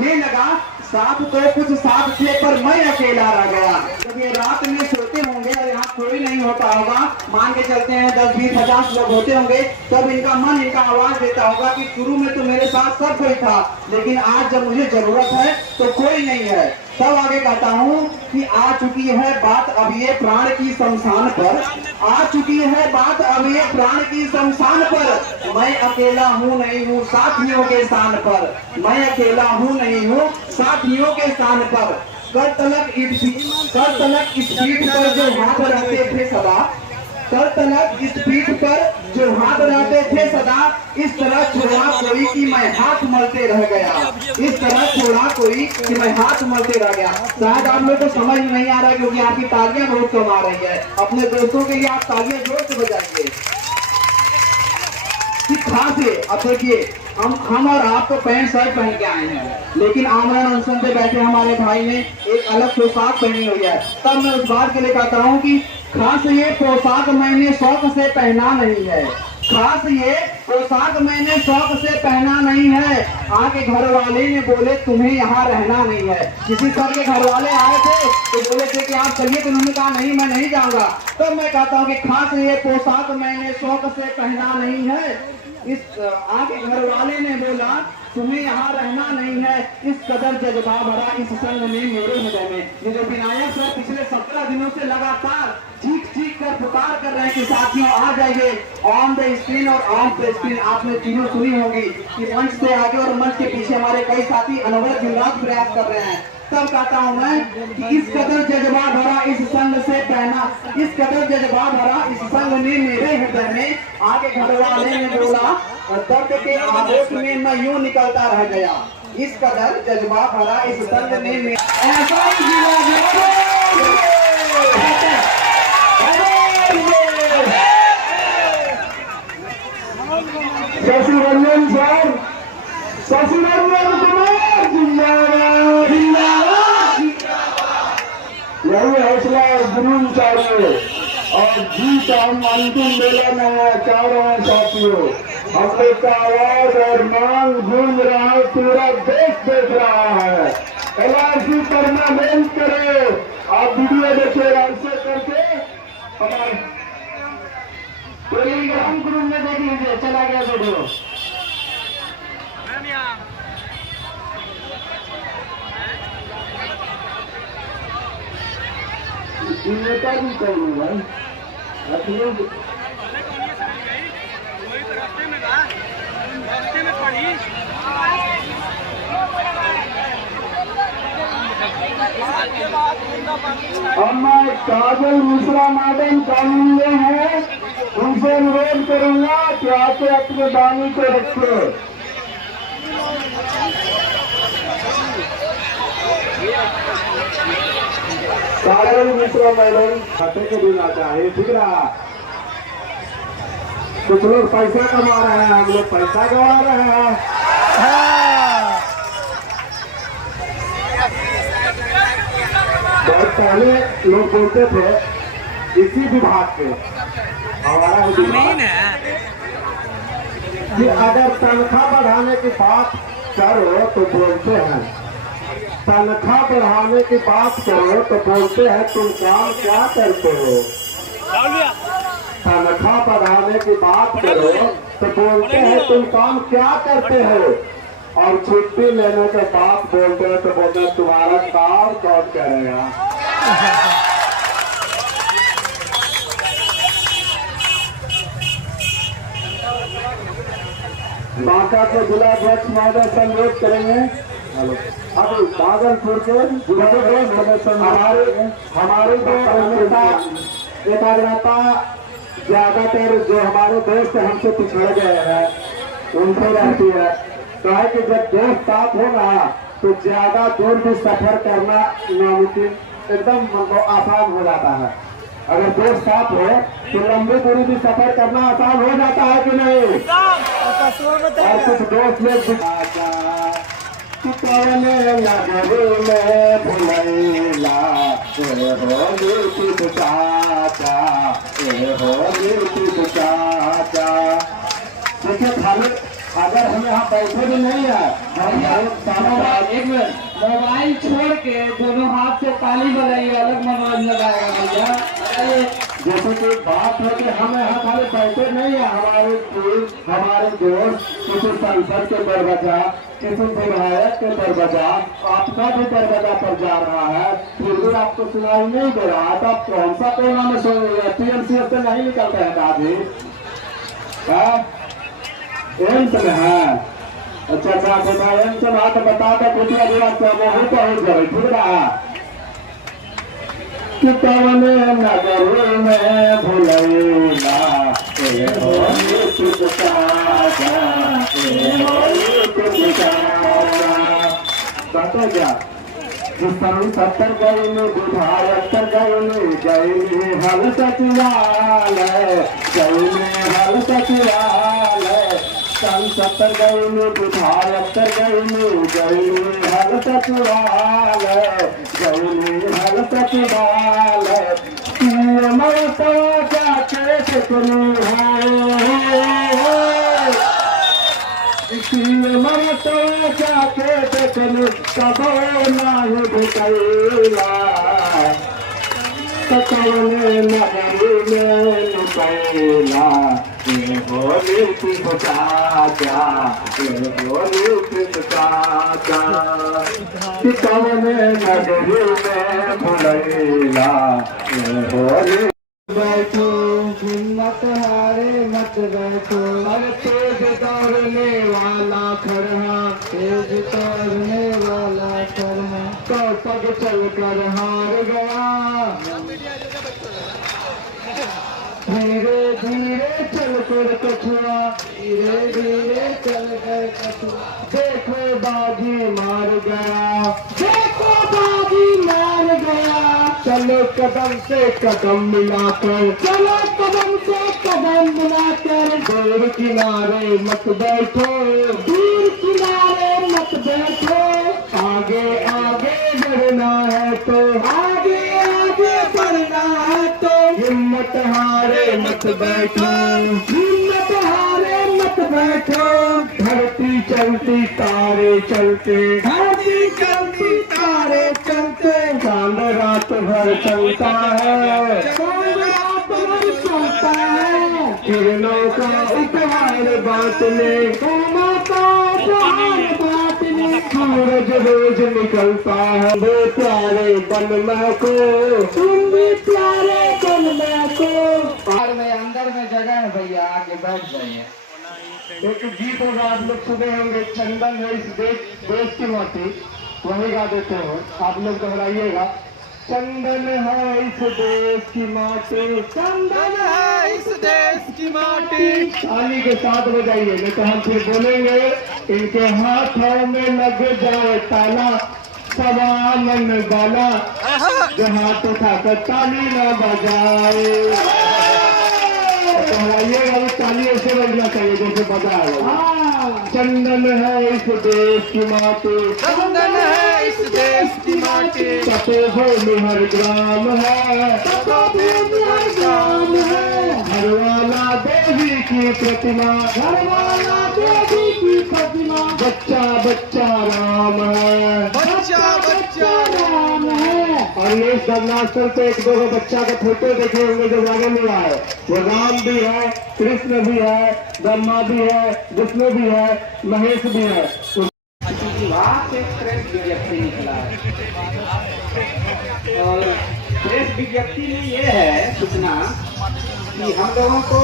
मैं लगा साथ तो कुछ साथ थे पर मैं अकेला रह गया। जब ये रात में सोते होंगे और यहाँ कोई नहीं होता होगा, मान के चलते हैं 10, 20, 50 लोग होते होंगे, तब इनका मन इनका आवाज देता होगा कि शुरू में तो मेरे साथ सब कोई था, लेकिन आज जब मुझे जरूरत है तो कोई नहीं है। तब आगे कहता हूँ कि आ चुकी है बात अब ये प्राण की शमशान पर, आ चुकी है बात अब ये प्राण की शमशान पर। मैं अकेला हूँ नहीं हूँ साथियों के स्थान पर, मैं अकेला हूँ नहीं हूँ साथियों के स्थान पर। कर तलक इस पीठ पर जो हाथ रहते थे सदा, कर तलक इस पीठ पर जो हाथ रहते थे सदा, इस तरह छोड़ा कोई कि मैं हाथ मलते रह गया, इस तरह छोड़ा कोई कि मैं हाथ मलते रह गया। शायद आप लोग को समझ नहीं आ रहा है क्योंकि आपकी तालियां बहुत कम आ रही है। अपने दोस्तों के लिए आप तालियां जोर से बजाएंगे। खास है, अब देखिए हम और आप तो पैंट शर्ट पहन के आए हैं, लेकिन आमरण अनशन पे बैठे हमारे भाई ने एक अलग पोशाक पहनी हुई है। तब मैं उस बात के लिए कहता हूँ कि खास ये पोशाक मैंने शौक से पहना नहीं है, खास ये पोशाक मैंने शौक से पहना नहीं है। आके घर वाले ने बोले तुम्हें यहाँ रहना नहीं है। किसी सर के घर वाले आए थे तो बोले थे कि आप चलिए, तो उन्होंने कहा नहीं मैं नहीं जाऊंगा। तो मैं कहता हूँ कि खास ये पोशाक मैंने शौक से पहना नहीं है। इस आगे घर वाले ने बोला तुम्हें यहाँ रहना नहीं है। इस कदर जज्बा भरा इस संग में मेरे हृदय में। ये जो विनायक सर पिछले 17 दिनों से लगातार चीख चीख कर पुकार कर रहे हैं कि साथियों आ जाइए ऑन द स्क्रीन और ऑफ द स्क्रीन। आपने चीजों सुनी होगी कि मंच से आगे और मंच के पीछे हमारे कई साथी अनवरत दिन रात प्रयास कर रहे हैं। तब कहता हूँ मैं कि इस कदर जज्बा भरा इस संग से पहना, इस कदर जज्बा भरा इस संग ने मेरे हृदय में। आगे घर वाले ने बोला दर्द के आवेश में मैं यूं निकलता रह गया, इस कदर जज्बा भरा इस संग ने ऐसा ही शशि रंजन सर, शशि रंजन कुमार जिंदाबाद, यही हौसला जुनून चाहिए और जीत हम अंतिम बेला में है। चारों साथियों हम लोग का आवाज और मांग गूंज रहा है, पूरा देश देख रहा है। LRC परमानेंट करे, आप वीडियो देखिएगा ऐसे करके हमारे टेलीग्राम ग्रुप में देख लीजिए, चला गया वीडियो। नेता भी करूँगा मैं काजल मिश्रा मैडम कानून हैं, उनसे अनुरोध करूंगा कि आके अपने बानी को रखे। काजल मिश्रा मैडम खाते के दिन आता है, ठीक रहा। कुछ लोग पैसा कमा रहे हैं, हम लोग पैसा गवा रहे हैं। बहुत पहले लोग बोलते थे इसी विभाग के, हमारा विभाग कि अगर तनख्वाह बढ़ाने की बात करो तो बोलते हैं, तनख्वाह बढ़ाने की बात करो तो बोलते हैं तुम काम क्या करते हो। तनख्वाह बढ़ाने की बात करो तो बोलते हैं तुम काम क्या करते हो, और छुट्टी लेने के बाद बोलते हैं तो बोलते हैं तुम्हारा काम कौन करेगा। बांका के जिला अध्यक्ष महोदय से अनुरोध करेंगे। अभी भागलपुर के हमारे जो एकाग्रता ज्यादातर जो हमारे दोस्त हमसे पिछड़ गए हैं उनसे रहती है। तो है कि जब दोस्त साथ होगा तो ज्यादा दूर भी सफर करना नामुमकिन, एकदम आसान हो जाता है। अगर दोस्त साथ हो तो लंबी दूरी भी सफर करना आसान हो जाता है कि नहीं। और कुछ दोस्त लोग देखिए खाली अगर हमें यहाँ बैठे भी नहीं है, एक मिनट, मोबाइल छोड़ के दोनों हाथ से ताली बजाइए, अलग मनोरंजन लगाएगा भैया। अरे जैसे कि बात है कि हम यहाँ खाली बैठे नहीं है, हमारे हमारे दोस्त किसी सांसद के दरवाजा, किसी विधायक के दरवाजा, आपका भी दरवाजा पर जा रहा है, फिर भी आपको सुनाई नहीं दे रहा है, तो आप कौन सा कोना में सो टीएमसी से नहीं निकलते हैं दादी? एम्स में है? अच्छा अच्छा बेटा एम्स में है तो बता दो कुटिया जिला से वही पहुंच गए, ठीक रहा कि कौन नगर में भुलैला कहते क्या जिस 70 गई में बुधार 70 गई में हल सचिवाल गई में हल सचिवाल 70 गई में बुधार 70 गई में हल सचिवाल गई में हल सचिवाल ममता जाके कितनी ममता जाके कितनी कबो नहीं बिकैला कौने नगर में लुकैला होली की चाचा होली की चाचा कौने नगर में भुलैला होली बैठो हिम्मत हारे मत बैठो हर तेज दौड़ने वाला खरहा तेज दौड़ने वाला खरहा तो पग चल कर हार गया धीरे धीरे चल कर कछुआ धीरे धीरे चल कर कछुआ देखो बाजी मार गया देखो बाजी मार गया चलो कदम से कदम मिलाकर चलो कदम से कदम मिलाकर दूर किनारे मत बैठो दूर किनारे मत बैठो आगे आगे बढ़ना है तो आगे आगे बढ़ना है तो हिम्मत हारे मत बैठो हिम्मत हारे मत बैठो धरती चलती तारे चलते धरती चलती तारे चलते चांद रात भर चलता है चांद रात भर चलता है किरणों का उपहार बांटने का उपहार बांटने सूरज रोज निकलता है वो प्यारे बन में को तुम भी प्यारे बन में को बाहर में अंदर में जगह है भैया, आगे बैठ जाइए। एक गीत होगा आप लोग सुने होंगे, चंदन है इस देश की माटी, वही गा देते हो आप लोग दोहराइएगा। चंदन है इस देश की माटी चंदन है इस देश की माटी ताली के साथ बजाइए, नहीं तो हम फिर बोलेंगे इनके हाथों में लग जाए ताला सवा मन वाला जो हाथ उठाकर ताली न बजाए। दोहराइएगा वो ताली ऐसे बजना चाहिए जैसे बजाए। चंदन है इस देश की माटी चंदन है इस देश की माटी तपोभूमि हर ग्राम है तपोभूमि हर ग्राम है घरवाला देवी की प्रतिमा घरवाला देवी की प्रतिमा बच्चा बच्चा राम है बच्चा बच्चा राम है। और ये धर्नास्थल पे एक दो बच्चा का फोटो देखे होंगे जो आगे मिला है, वो राम भी है कृष्ण भी है ब्रह्मा भी है विष्णु भी है महेश भी है। विभाग से प्रेस विज्ञप्ति निकला है और प्रेस विज्ञप्ति में ये है सूचना कि हम लोगों को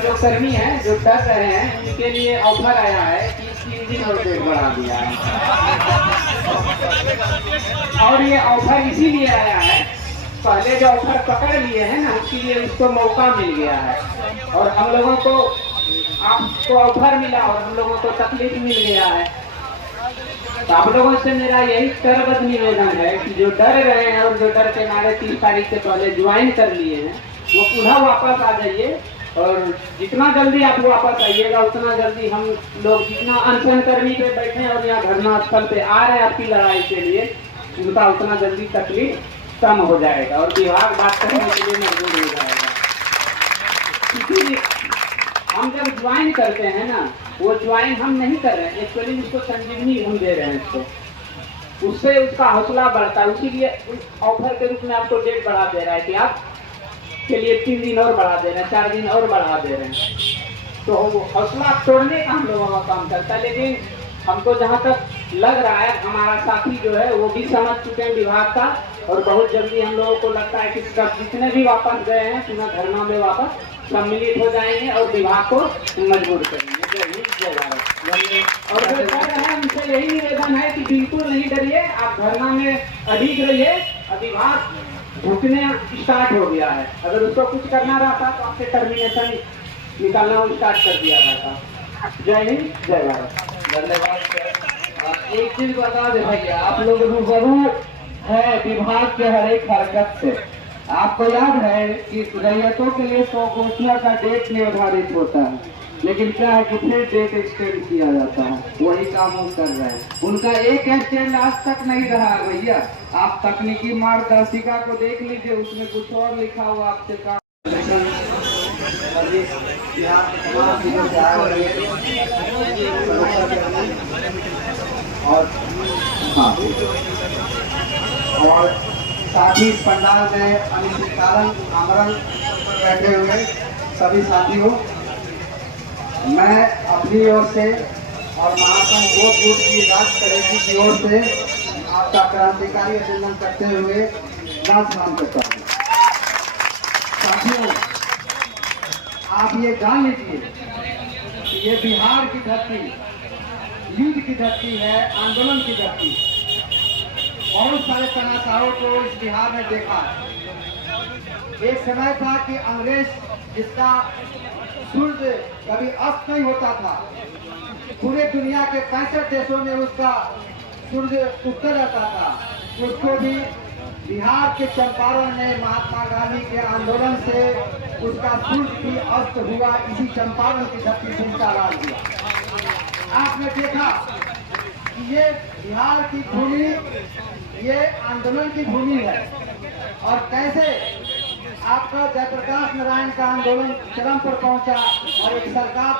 जो कर्मी हैं जो डर रहे हैं उनके लिए ऑफर आया है कि 3 दिन और डेट बढ़ा दिया है और ये ऑफर इसीलिए आया है, पहले जो ऑफर पकड़ लिए हैं ना उसके लिए उसको मौका मिल गया है और हम लोगों को आपको ऑफर मिला और हम लोगों को तकलीफ मिल गया है। तो आप लोगों से मेरा यही करबद्ध निवेदन है कि जो डर रहे हैं और जो डर के मारे 3 तारीख से पहले ज्वाइन कर लिए हैं वो पुनः वापस आ जाइए और जितना जल्दी आप वापस आइएगा उतना जल्दी हम लोग जितना अनशन करने पे बैठे और यहाँ धरना स्थल पे आ रहे हैं आपकी लड़ाई के लिए उनका उतना जल्दी तकलीफ कम हो जाएगा और विभाग बात करने के लिए मजबूर हो जाएगा। इसीलिए हम जब ज्वाइन करते हैं ना, वो ज्वाइन हम नहीं कर रहे हैं, एक्चुअली उसको संजीवनी हम दे रहे हैं इसको, उससे उसका हौसला बढ़ता है। इसीलिए ऑफर के रूप में आपको डेट बढ़ा दे रहा है कि आप के लिए 3 दिन और बढ़ा दे रहे हैं, 4 दिन और बढ़ा दे रहे हैं। तो हौसला तोड़ने का हम लोगों का काम करता है। लेकिन हमको जहाँ तक लग रहा है, हमारा साथी जो है वो भी समझ चुके हैं विभाग का, और बहुत जल्दी हम लोगों को लगता है कि सब जितने भी वापस गए हैं पुनः धरना में वापस सम्मिलित हो जाएंगे और विभाग को मजबूर करेंगे। जय हिंद, जय भारत। और जो कर रहे हैं उनसे यही निवेदन है कि बिल्कुल नहीं डरिए, आप धरना में अडिग रहिए। विभाग झुकने स्टार्ट हो गया है, अगर उसको कुछ करना रहता तो आपसे टर्मिनेशन निकालना स्टार्ट कर दिया रहता। जय हिंद, जय भारत। धन्यवाद सर। एक चीज बता दे भैया, आप लोग रूबरू है विभाग के हर एक हरकत से। आपको याद है कि रैयतों के लिए स्वघोषणा का डेट निर्धारित होता है, लेकिन क्या है कि फिर डेट एक्सटेंड किया जाता है। वही काम वो कर रहे हैं, उनका एक एक्सटेंड आज तक नहीं रहा है भैया। आप तकनीकी मार्गदर्शिका को देख लीजिए, उसमें कुछ और लिखा हुआ आपसे काम। और हाँ, और साथ ही इस पंडाल में अनिश्चितकालन आमरण बैठे हुए सभी साथियों, मैं अपनी ओर से और महासंघ गोद बूथ की राज्य कमेटी की ओर से आपका क्रांतिकारी अभिनंदन करते हुए राज नाम करता हूँ। साथियों, आप ये जान लीजिए कि ये बिहार की धरती युद्ध की धरती है, आंदोलन की धरती। बहुत सारे तनाशाहों को इस बिहार में देखा। एक समय था कि अंग्रेज जिसका सूर्य कभी अस्त नहीं होता था, पूरे दुनिया के 65 देशों में उसका सूर्य उगता रहता था। उसको भी बिहार के चंपारण में महात्मा गांधी के आंदोलन से उसका सूर्य भी अस्त हुआ। इसी चंपारण की धरती से उसका राज हुआ। आपने देखा कि ये बिहार की भूमि, ये आंदोलन की भूमि है, और कैसे आपका जयप्रकाश नारायण का आंदोलन चरम पर पहुंचा और एक सरकार